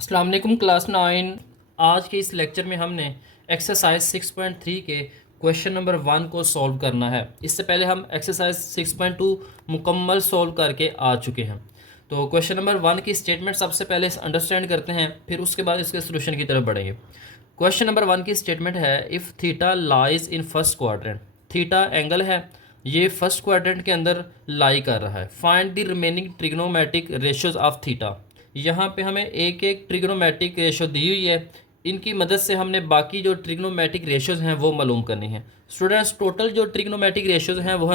अस्सलाम वालेकुम क्लास 9। आज के इस लेक्चर में हमने एक्सरसाइज 6.3 के क्वेश्चन नंबर 1 को सॉल्व करना है। इससे पहले हम एक्सरसाइज 6.2 मुकम्मल सॉल्व करके आ चुके हैं। तो क्वेश्चन नंबर 1 की स्टेटमेंट सबसे पहले अंडरस्टैंड करते हैं, फिर उसके बाद इसके सोल्यूशन की तरफ बढ़ेंगे। क्वेश्चन नंबर 1 की स्टेटमेंट है, if theta lies in first quadrant. Theta angle है, ये फर्स्ट क्वाड्रेंट के अंदर लाई कर रहा है। Find the remaining trigonometric ratios of theta. यहाँ पे हमें एक एक ट्रिग्नोमेट्रिक रेशियो दी हुई है, इनकी मदद से हमने बाकी जो ट्रिग्नोमेट्रिक रेशियोज हैं वो मालूम करने हैं। स्टूडेंट्स, टोटल जो ट्रिग्नोमेट्रिक रेशियोज हैं वो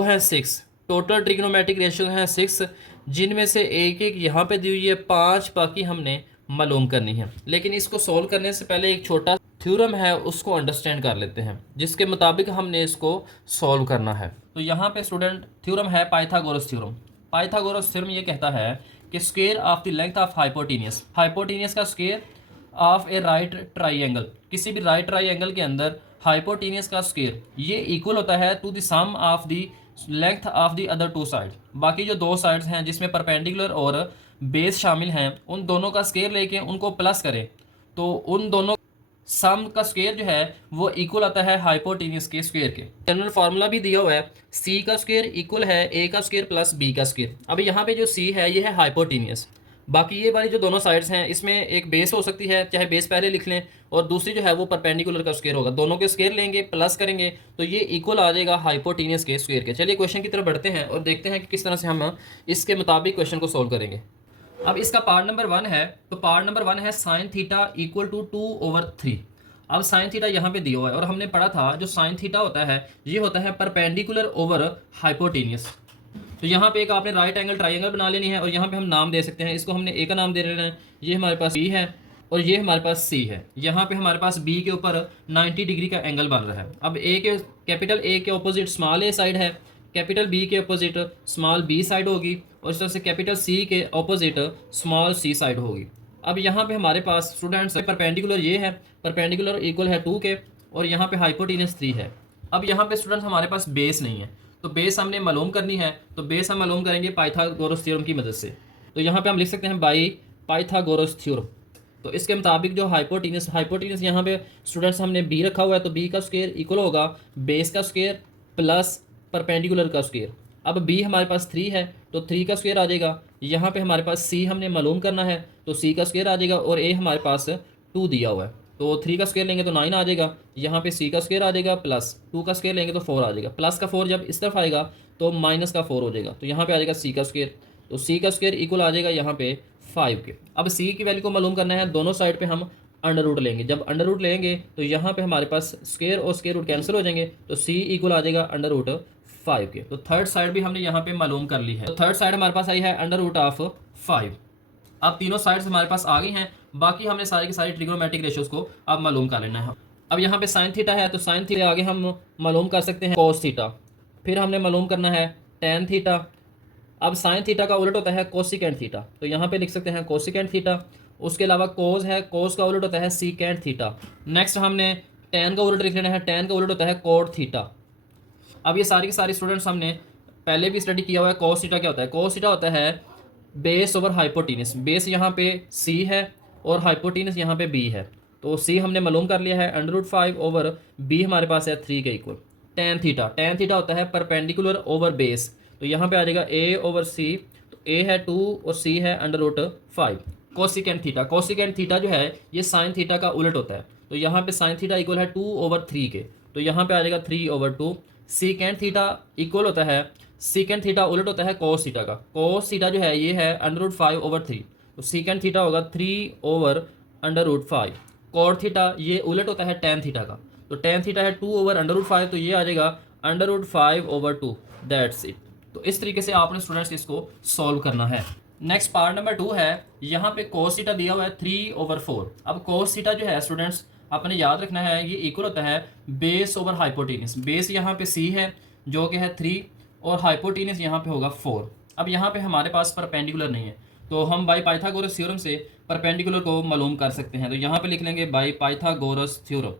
हैं सिक्स। टोटल ट्रिग्नोमेट्रिक रेशियोज हैं 6, जिनमें से एक एक यहाँ पे दी हुई है 5, बाकी हमने मालूम करनी है। लेकिन इसको सॉल्व करने से पहले एक छोटा थ्योरम है, उसको अंडरस्टैंड कर लेते हैं, जिसके मुताबिक हमने इसको सॉल्व करना है। तो यहाँ पे स्टूडेंट थ्योरम है पाइथागोरस थ्योरम। पाइथागोरस थ्योरम ये कहता है कि square of the length of hypotenuse का square of a right triangle, किसी भी राइट ट्राइंगल के अंदर हाइपोटेनियस का स्क्वायर ये इक्वल होता है to the sum of the length of the other two side. बाकी जो दो साइड्स हैं जिसमें परपेंडिकुलर और बेस शामिल हैं, उन दोनों का स्क्वायर लेके उनको प्लस करें तो उन दोनों सम का स्क्वायर जो है वो इक्वल आता है हाइपोटेनियस के स्क्वायर के। जनरल फार्मूला भी दिया हुआ है, सी का स्क्वायर इक्वल है ए का स्क्वायर प्लस बी का स्क्वायर। अब यहाँ पे जो सी है ये है हाइपोटेनियस। बाकी ये वाली जो दोनों साइड्स हैं इसमें एक बेस हो सकती है, चाहे बेस पहले लिख लें, और दूसरी जो है वो परपेंडिकुलर का स्क्वायर होगा। दोनों के स्क्वायर लेंगे, प्लस करेंगे तो ये इक्वल आ जाएगा हाइपोटेनियस के स्क्वायर के। चलिए क्वेश्चन की तरफ बढ़ते हैं और देखते हैं कि किस तरह से हम इसके मुताबिक क्वेश्चन को सॉल्व करेंगे। अब इसका पार्ट नंबर 1 है, तो पार्ट नंबर 1 है साइन थीटा इक्वल टू 2/3। अब साइन थीटा यहाँ पे दिया हुआ है और हमने पढ़ा था जो साइन थीटा होता है ये होता है परपेंडिकुलर ओवर हाइपोटेनियस। तो यहाँ पे एक आपने राइट एंगल ट्राइंगल बना लेनी है और यहाँ पे हम नाम दे सकते हैं। इसको हमने ए का नाम दे रहे हैं, ये हमारे पास बी है और ये हमारे पास सी है। यहाँ पे हमारे पास बी के ऊपर 90 डिग्री का एंगल बन रहा है। अब ए के कैपिटल ए के ऑपोजिट स्मॉल ए साइड है, कैपिटल बी के ऑपोजिट स्मॉल बी साइड होगी, और इस तरह से कैपिटल सी के ऑपोजिट स्मॉल सी साइड होगी। अब यहाँ पे हमारे पास स्टूडेंट्स परपेंडिकुलर ये है, परपेंडिकुलर इक्वल है 2 के, और यहाँ पे हाइपोटेनस 3 है। अब यहाँ पे स्टूडेंट्स हमारे पास बेस नहीं है, तो बेस हमने मालूम करनी है। तो बेस हम मालूम करेंगे पाइथागोरस थ्योरम की मदद से। तो यहाँ पे हम लिख सकते हैं बाई पाइथागोरस थ्योरम। तो इसके मुताबिक जो हाइपोटेनस यहाँ पे स्टूडेंट्स हमने बी रखा हुआ है, तो बी का स्क्वायर इक्वल होगा बेस का स्क्वायर प्लस परपेंडिकुलर का स्क्वायर। अब बी हमारे पास 3 है तो 3 का स्क्वायर आ जाएगा। यहाँ पे हमारे पास सी हमने मालूम करना है तो सी का स्क्वायर आ जाएगा, और ए हमारे पास 2 दिया हुआ है तो 3 का स्क्वायर लेंगे तो 9 आ जाएगा। यहाँ पे सी का स्क्वायर आ जाएगा प्लस 2 का स्क्वायर लेंगे तो 4 आ जाएगा। प्लस का 4 जब इस तरफ आएगा तो माइनस का 4 हो जाएगा, तो यहाँ पे आ जाएगा सी का स्क्वायर। तो सी का स्क्वायर इक्वल आ जाएगा यहाँ पे 5 के। अब सी की वैल्यू को मालूम करना है, दोनों साइड पे हम अंडर रूट लेंगे। जब अंडर रूट लेंगे तो यहाँ पे हमारे पास स्क्वायर और स्क्वायर रूट कैंसिल हो जाएंगे, तो सी इक्वल आ जाएगा अंडर रूट 5 के। तो थर्ड साइड भी हमने यहाँ पे मालूम कर ली है। तो थर्ड साइड हमारे पास आई है अंडर रूट ऑफ 5। अब तीनों साइड्स हमारे पास आ गई हैं, बाकी हमने सारी की सारी ट्रिग्नोमेट्रिक रेशियोज को अब मालूम कर लेना है। अब यहाँ पे साइन थीटा है, तो साइन थीटा आगे हम मालूम कर सकते हैं कोस थीटा, फिर हमने मालूम करना है टेन थीटा। अब साइन थीटा का उलट होता है कोसिकेंट थीटा, तो यहाँ पे लिख सकते हैं कोसिकेंट थीटा। उसके अलावा कोस है, कोस का उलट होता है सीकेंट थीटा। नेक्स्ट हमने टेन का उलट लिख लेना है, टेन का उलट होता है कोट थीटा। अब ये सारी की सारी स्टूडेंट्स हमने पहले भी स्टडी किया हुआ है। कोस थीटा क्या होता है? कोस थीटा होता है बेस ओवर हाइपोटेनस। बेस यहाँ पे सी है और हाइपोटेनस यहाँ पे बी है, तो सी हमने मालूम कर लिया है अंडर रूट 5 ओवर बी हमारे पास है 3 के इक्वल। टेन थीटा होता है परपेंडिकुलर ओवर बेस, तो यहाँ पे आ जाएगा ए ओवर सी, तो ए है 2 और सी है अंडर रूट 5। कोसिकेंट थीटा जो है ये साइन थीटा का उलट होता है, तो यहाँ पे साइन थीटा इक्वल है 2/3 के, तो यहाँ पे आ जाएगा 3/2। सीकेंट थीटा इक्वल होता है, सीकेंट थीटा उलट होता है कोस थीटा का। कोस थीटा जो है ये है अंडर रूट 5/3, तो सीकेंट थीटा होगा 3/√5। कॉट थीटा ये उलट होता है टेन थीटा का, तो टेन थीटा है 2/√5, तो ये आ जाएगा अंडर रूट 5/2। That's it. तो इस तरीके से आपने स्टूडेंट्स इसको सॉल्व करना है। नेक्स्ट पार्ट नंबर 2 है, यहाँ पे कोस थीटा दिया हुआ है 3/4। अब कोस थीटा जो है स्टूडेंट्स आपने याद रखना है, ये इक्वल होता है बेस ओवर हाइपोटेनस। बेस यहाँ पे सी है जो कि है 3 और हाइपोटेनस यहाँ पे होगा 4। अब यहाँ पे हमारे पास परपेंडिकुलर नहीं है, तो हम बाई पाइथागोरस थ्योरम से परपेंडिकुलर को मालूम कर सकते हैं। तो यहाँ पे लिख लेंगे बाई पाइथागोरस थ्योरम।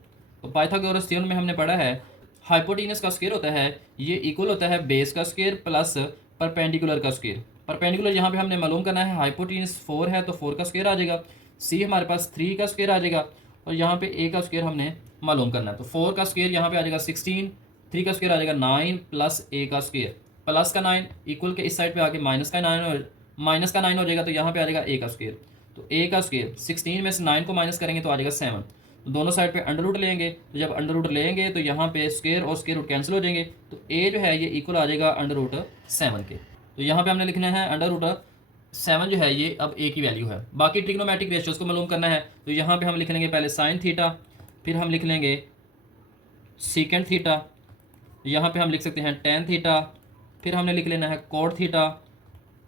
तो पाइथागोरस थ्योरम में हमने पढ़ा है हाइपोटेनस का स्क्वायर होता है ये इक्वल होता है बेस का स्क्वायर प्लस परपेंडिकुलर का स्क्वायर। परपेंडिकुलर यहाँ पे हमने मालूम करना है, हाइपोटेन्यूज 4 है तो 4 का स्क्वायर आ जाएगा, सी हमारे पास 3 का स्क्वायर आ जाएगा, और यहाँ पे ए का स्क्वायर हमने मालूम करना है। तो 4 का स्क्वायर यहाँ पे आ जाएगा 16, 3 का स्क्वायर आ जाएगा 9 प्लस ए का स्क्वायर, प्लस का 9 इक्वल के इस साइड पे आके माइनस का 9 हो जाएगा, तो यहाँ पे आ जाएगा ए का स्क्वायर। तो ए का स्क्वायर 16 में से 9 को माइनस करेंगे तो आ जाएगा 7। तो दोनों साइड पे अंडर रूट लेंगे, तो जब अंडर रूट लेंगे तो यहाँ पे स्क्वायर और स्क्वायर रूट कैंसिल हो जाएंगे, तो ए जो है ये इक्वल आ जाएगा अंडर रूट 7 के। तो यहाँ पे हमने लिखना है अंडर रूट 7 जो है ये अब ए की वैल्यू है। बाकी ट्रिग्नोमेट्रिक रेशियोज को मालूम करना है, तो यहाँ पे हम लिख लेंगे पहले साइन थीटा, फिर हम लिख लेंगे सीकेंड थीटा, यहाँ पे हम लिख सकते हैं टेन थीटा, फिर हमने लिख लेना है कोट थीटा,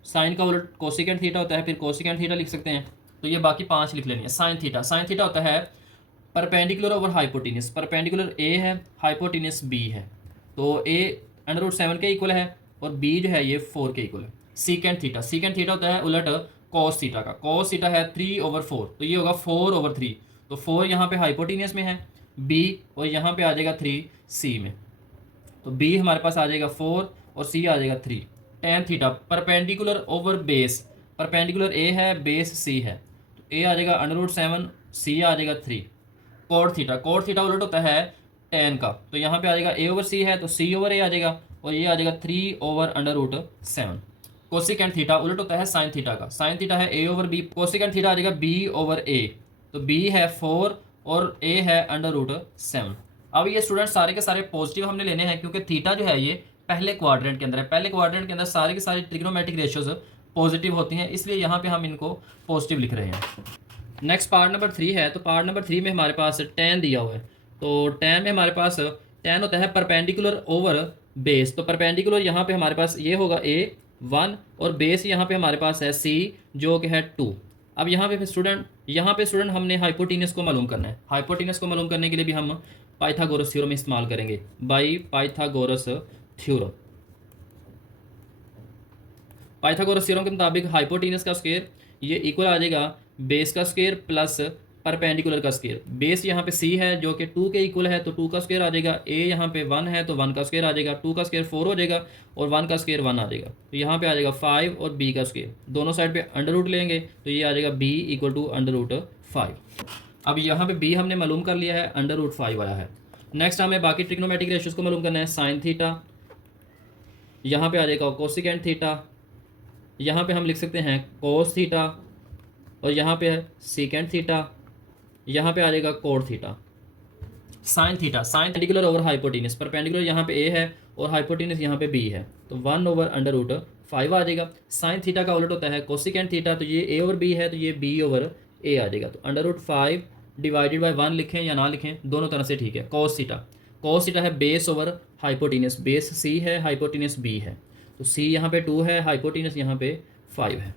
साइन का उलट कोसिकेंड थीटा होता है, फिर कोसिकेंड थीटा लिख सकते हैं। तो ये बाकी 5 लिख लेनी है। साइन थीटा होता है perpendicular over hypotenuse, perpendicular A है, हाइपोटेन्यूज बी है, तो ए अंडर रूट 7 के इक्वल है और बी जो है ये 4 के इक्वल है। सीकेंड थीटा होता है उलट कॉस थीटा का, कॉस थीटा है 3/4, तो ये होगा 4/3, तो 4 यहाँ पे हाइपोटेन्यूज में है बी, और यहाँ पे आ जाएगा 3 सी में, तो बी हमारे पास आ जाएगा 4 और सी आ जाएगा 3। Ten theta perpendicular over base, perpendicular A है बेस सी है, तो ए आ जाएगा अंडर रूट 7, सी आ जाएगा 3। कोट थीटा उलट होता है टेन का, तो यहाँ पे आ जाएगा ए ओवर सी है तो सी ओवर ए आ जाएगा, और ये आ जाएगा 3/√7। कोसिकेंड थीटा उलट होता है साइन थीटा का, साइन थीटा है ए ओवर बी, कोसिकेंड थीटा आ जाएगा बी ओवर ए, तो बी है 4 और ए है अंडर रूट 7। अब ये स्टूडेंट सारे के सारे पॉजिटिव हमने लेने हैं, क्योंकि थीटा जो है ये पहले क्वाड्रेंट के अंदर है, पहले क्वाड्रेंट के अंदर सारे के सारे ट्रिग्नोमेट्रिक रेशियोज पॉजिटिव होती हैं, इसलिए यहाँ पे हम इनको पॉजिटिव लिख रहे हैं। नेक्स्ट पार्ट नंबर 3 है, तो पार्ट नंबर 3 में हमारे पास टेन दिया हुआ है, तो टेन में हमारे पास टेन होता है परपेंडिकुलर ओवर बेस, तो परपेंडिकुलर यहाँ पे हमारे पास ये होगा ए 1 और बेस यहाँ पे हमारे पास है सी जो कि है 2। अब यहाँ पे स्टूडेंट हमने हाइपोटेन्यूज को मालूम करना है, हाइपोटेन्यूज को मालूम करने के लिए भी हम पाइथागोरस थ्योरम इस्तेमाल करेंगे, by Pythagoras theorem. Pythagoras theorem के मुताबिक हाइपोटेन्यूज का स्क्वायर ये इक्वल आ जाएगा बेस का स्क्वायर प्लस परपेंडिकुलर का स्क्वायर। बेस यहाँ पे सी है जो कि 2 के इक्वल है, तो 2 का स्क्वायर आ जाएगा, ए यहाँ पे 1 है तो 1 का स्क्वायर आ जाएगा, 2 का स्क्वायर 4 हो जाएगा और 1 का स्क्वायर 1 आ जाएगा, तो यहाँ पे आ जाएगा 5 और बी का स्क्वायर, दोनों साइड पे अंडर रूट लेंगे तो ये आ जाएगा B equal to under root 5। अब यहाँ पे बी हमने मालूम कर लिया है, अंडर रूट 5 आया है। नेक्स्ट हमें बाकी ट्रिग्नोमेट्रिक रेशियोज को मालूम करना है, साइन थीटा, यहाँ पे आ जाएगा कोसिकेंड थीटा, यहाँ पे हम लिख सकते हैं कोस थीटा, और यहाँ पे है सीकेंड थीटा, यहाँ पे आ जाएगा cot theta. Sine perpendicular over hypotenuse, perpendicular यहाँ पे ए है और हाइपोटेन्यूज यहाँ पे बी है, तो 1/√5 आ जाएगा। साइन थीटा का उलट होता है कोसिकेंड थीटा, तो ये ए ओवर बी है तो ये बी ओवर ए आ जाएगा, तो अंडर रूट 5 डिवाइडेड बाई 1 लिखें या ना लिखें दोनों तरह से ठीक है। कॉस थीटा है base over hypotenuse, base C है हाइपोटेन्यूज बी है, तो सी यहाँ पे 2 है, हाइपोटेन्यूज यहाँ पे 5 है।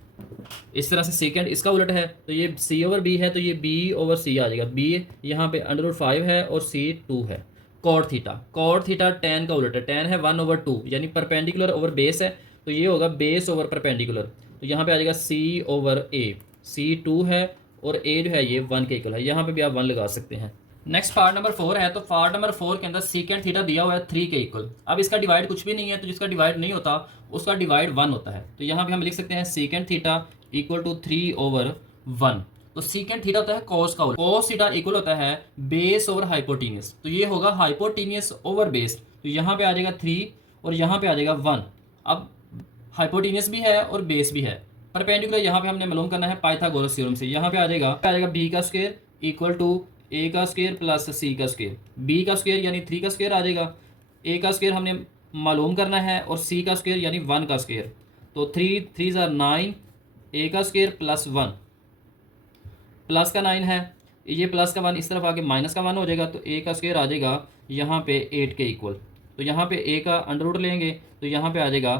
इस तरह से सेकंड इसका उलट है, तो ये सी ओवर बी है तो ये बी ओवर सी आ जाएगा, बी यहाँ पे अंडर रूट 5 है और सी 2 है। कॉट थीटा टेन का उलट है, टेन है 1/2 यानी परपेंडिकुलर ओवर बेस है, तो ये होगा बेस ओवर परपेंडिकुलर, तो यहाँ पे आ जाएगा सी ओवर ए, सी 2 है और ए जो है ये 1 के इक्वल है, यहाँ पे भी आप 1 लगा सकते हैं। नेक्स्ट पार्ट नंबर 4 है, तो पार्ट नंबर 4 के अंदर सीकेंड थीटा दिया हुआ है 3 के इक्वल। अब इसका डिवाइड कुछ भी नहीं है, तो जिसका डिवाइड नहीं होता उसका डिवाइड 1 होता है, तो यहाँ पे हम लिख सकते हैं सीकेंड थीटा इक्वल टू 3/1। तो सीकेंड थीटा होता है कॉस का उलट, कॉस थीटा इक्वल होता है बेस ओवर हाइपोटेन्यूज, तो ये होगा हाइपोटेन्यूज ओवर बेस, तो यहाँ पे आ जाएगा 3 और यहाँ पे आ जाएगा 1। अब हाइपोटेन्यूज भी है और बेस भी है, परपेंडिकुलर यहाँ पे हमने मालूम करना है पाइथागोरस थ्योरम से। यहाँ पे आ जाएगा बी का स्क्वायर इक्वल टू ए का स्क्वायर प्लस सी का स्क्वायर, बी का स्क्वायर यानी 3 का स्क्वायर आ जाएगा, ए का स्क्वायर हमने मालूम करना है और सी का स्क्वायर यानी 1 का स्क्वायर, तो 3 3 9, ए का स्क्वायर प्लस 1, प्लस का 9 है, ये प्लस का 1 इस तरफ आके माइनस का 1 हो जाएगा, तो ए का स्क्वायर आ जाएगा यहाँ पे 8 के इक्वल, तो यहाँ पे ए का अंडर रूट लेंगे तो यहाँ पे आ जाएगा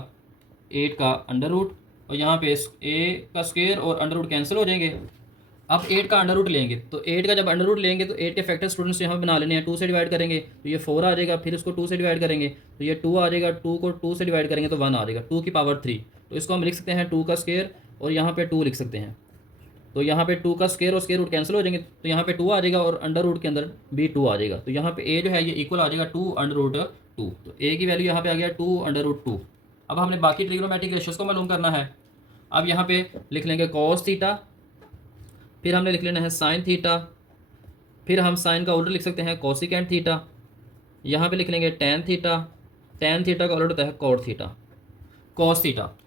8 का अंडर रूट, और यहाँ पे ए का स्क्वायर और अंडर रूट कैंसिल हो जाएंगे। अब 8 का अंडर रूट लेंगे, तो 8 का जब अंडर रूट लेंगे तो 8 के फैक्टर स्टूडेंट्स यहाँ बना लेने हैं, 2 से डिवाइड करेंगे तो ये 4 आ जाएगा, फिर इसको 2 से डिवाइड करेंगे तो ये 2 आ जाएगा, 2 को 2 से डिवाइड करेंगे तो 1 आ जाएगा, 2 की पावर 3, तो इसको हम लिख सकते हैं 2 का स्क्वायर और यहाँ पे 2 लिख सकते हैं, तो यहाँ पे 2 का स्क्वायर और स्क्वायर रूट कैंसिल हो जाएंगे, तो यहाँ पे 2 आ जाएगा और अंडर रूट के अंदर भी 2 आ जाएगा, तो यहाँ पे ए जो है ये इक्वल आ जाएगा 2/√2, तो ए की वैल्यू यहाँ पे आ गया 2/√2। अब हमने बाकी ट्रिग्नोमेट्रिक रेशियोज को मालूम करना है, अब यहाँ पे लिख लेंगे कॉस थीटा, फिर हमने लिख लेना है साइन थीटा, फिर हम साइन का उल्टा लिख सकते हैं कोसिकेंट थीटा, यहाँ पे लिख लेंगे टेन थीटा, टेन थीटा का उल्टा होता है कॉट थीटा।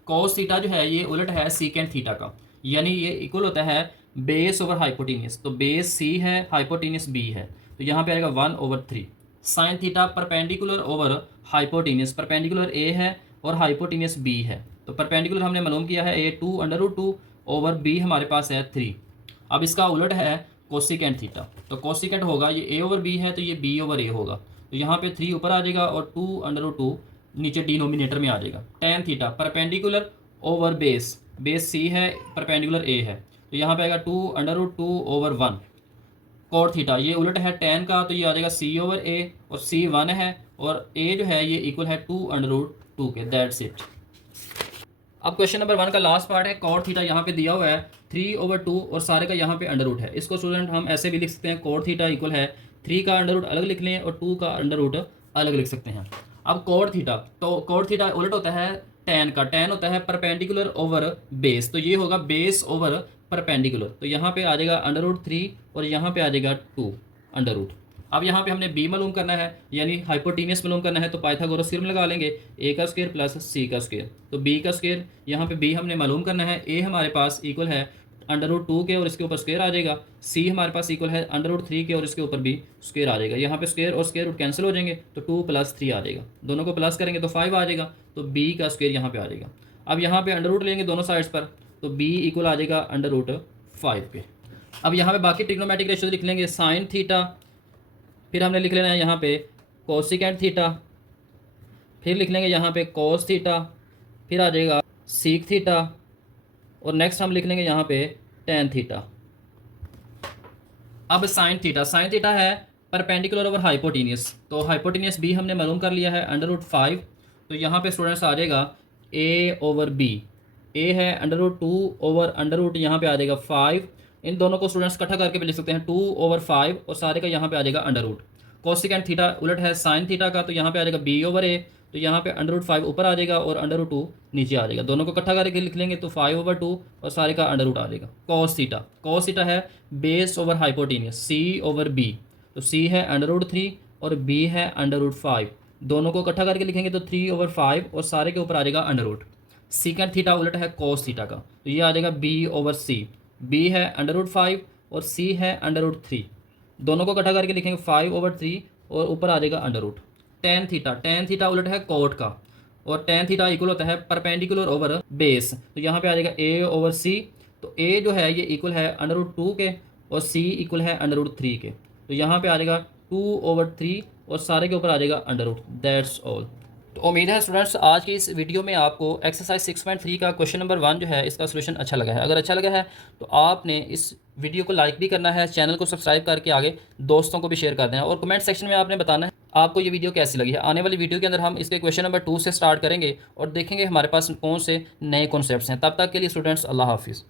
कॉस थीटा जो है ये उलट है सीकेंट थीटा का, यानी ये इक्वल होता है बेस ओवर हाइपोटेनियस। तो बेस सी है, हाइपोटेनियस बी है, तो यहाँ पे आएगा 1/3। Sine theta perpendicular over hypotenuse, perpendicular A है और हाइपोटेनियस बी है, तो परपेंडिकुलर हमने मालूम किया है ए 2/2 ओवर बी हमारे पास है 3। अब इसका उलट है कोसिकेंट थीटा, तो कोसिकेंट होगा ये ए ओवर बी है तो ये बी ओवर ए होगा, तो यहाँ पे 3 ऊपर आ जाएगा और 2/2 नीचे डिनोमिनेटर में आ जाएगा। Tan theta perpendicular over base, base C है परपेंडिकुलर ए है, तो यहाँ पे आएगा 2/2 ओवर 1। कॉट थीटा ये उलट है टेन का, तो ये आ जाएगा सी ओवर ए, और सी 1 है और ए जो है ये इक्वल है 2/2 के। That's it. अब क्वेश्चन नंबर 1 का लास्ट पार्ट है। कॉट थीटा यहाँ पे दिया हुआ है 3/2 और सारे का यहाँ पे अंडर है। इसको स्टूडेंट हम ऐसे भी लिख सकते हैं, कॉट थीटा इक्वल है 3 का अंडर अलग लिख लें और 2 का अंडर अलग लिख सकते हैं। अब कॉट थीटा, तो कॉट थीटा उलट होता है टेन का, टेन होता है परपेंडिकुलर ओवर बेस, तो ये होगा बेस ओवर परपेंडिकुलर, तो यहाँ पे आ जाएगा अंडर√3 और यहाँ पे आ जाएगा 2 अब यहाँ पे हमने बी मालूम करना है, यानी हाइपोटेनियस मालूम करना है, तो पाइथागोरस थ्योरम लगा लेंगे, ए का स्क्वायर प्लस सी का स्क्वायर, तो बी का स्क्वायर यहाँ पे बी हमने मालूम करना है, ए हमारे पास इक्वल है अंडर√2 के और इसके ऊपर स्क्वायर आ जाएगा, सी हमारे पास इक्वल है अंडर√3 के और इसके ऊपर भी स्क्वायर आ जाएगा। यहाँ पे स्क्वायर और स्क्वायर रूट कैंसिल हो जाएंगे, तो 2 + 3 आ जाएगा, दोनों को प्लस करेंगे तो 5 आ जाएगा, तो बी का स्क्वायर यहाँ पे आ जाएगा। अब यहाँ पे अंडर रूट लेंगे दोनों साइड्स पर, तो बी इक्वल आ जाएगा अंडर√5 पे। अब यहाँ पे बाकी ट्रिग्नोमेट्रिक रेशियो लिख लेंगे, साइन थीटा, फिर हमने लिख लेना है यहाँ पे कोसिकेंट थीटा, फिर लिख लेंगे यहाँ पे कॉस थीटा, फिर आ जाएगा सीक थीटा, और नेक्स्ट हम लिख लेंगे यहाँ पे टेन थीटा। अब साइन थीटा, साइन थीटा है परपेंडिकुलर ओवर हाइपोटेनियस, तो हाइपोटेनियस बी हमने मालूम कर लिया है अंडर√5, तो यहाँ पे स्टूडेंट्स आ जाएगा ए ओवर बी, ए है अंडर√2 ओवर अंडर रूट यहाँ पे आ जाएगा 5, इन दोनों को स्टूडेंट्स इकट्ठा करके भी लिख सकते हैं 2/5 और सारे का यहाँ पे आ जाएगा अंडर रूट। कोसिकेंट थीटा उलट है साइन थीटा का, तो यहाँ पे आ जाएगा बी ओवर ए, तो यहाँ पे अंडर√5 ऊपर आ जाएगा और अंडर√2 नीचे आ जाएगा, दोनों को इकट्ठा करके लिख लेंगे तो 5/2 और सारे का अंडर रूट आ जाएगा। कॉस थीटा, कॉस थीटा है बेस ओवर हाइपोटेनियस, सी ओवर बी, तो सी है अंडर√3 और बी है अंडर√5, दोनों को इकट्ठा करके लिखेंगे तो 3/5 और सारे के ऊपर आ जाएगा अंडर रूट। सीकेंट थीटा उलट है कॉस थीटा का, तो ये आ जाएगा बी ओवर सी, बी है अंडर√5 और सी है अंडर√3, दोनों को इकट्ठा करके लिखेंगे 5/3 और ऊपर आ जाएगा under root. Tan theta, tan theta उलट है कोट का, और टेन थीटा इक्वल होता है परपेंडिकुलर ओवर बेस, तो यहाँ पे आ जाएगा ए ओवर सी, तो ए जो है ये इक्वल है अंडर√2 के और सी इक्वल है अंडर√3 के, तो यहाँ पे आ जाएगा 2/3 और सारे के ऊपर आ जाएगा अंडर रूट। That's all. तो उम्मीद है स्टूडेंट्स आज की इस वीडियो में आपको एक्सरसाइज 6.3 का क्वेश्चन नंबर 1 जो है इसका सोल्यूशन अच्छा लगा है। अगर अच्छा लगा है तो आपने इस वीडियो को लाइक भी करना है, चैनल को सब्सक्राइब करके आगे दोस्तों को भी शेयर कर देना, और कमेंट सेक्शन में आपने बताना है आपको ये वीडियो कैसी लगी है। आने वाली वीडियो के अंदर हम इसके क्वेश्चन नंबर 2 से स्टार्ट करेंगे और देखेंगे हमारे पास कौन से नए कॉन्सेप्ट्स हैं। तब तक के लिए स्टूडेंट्स अल्लाह हाफिज़।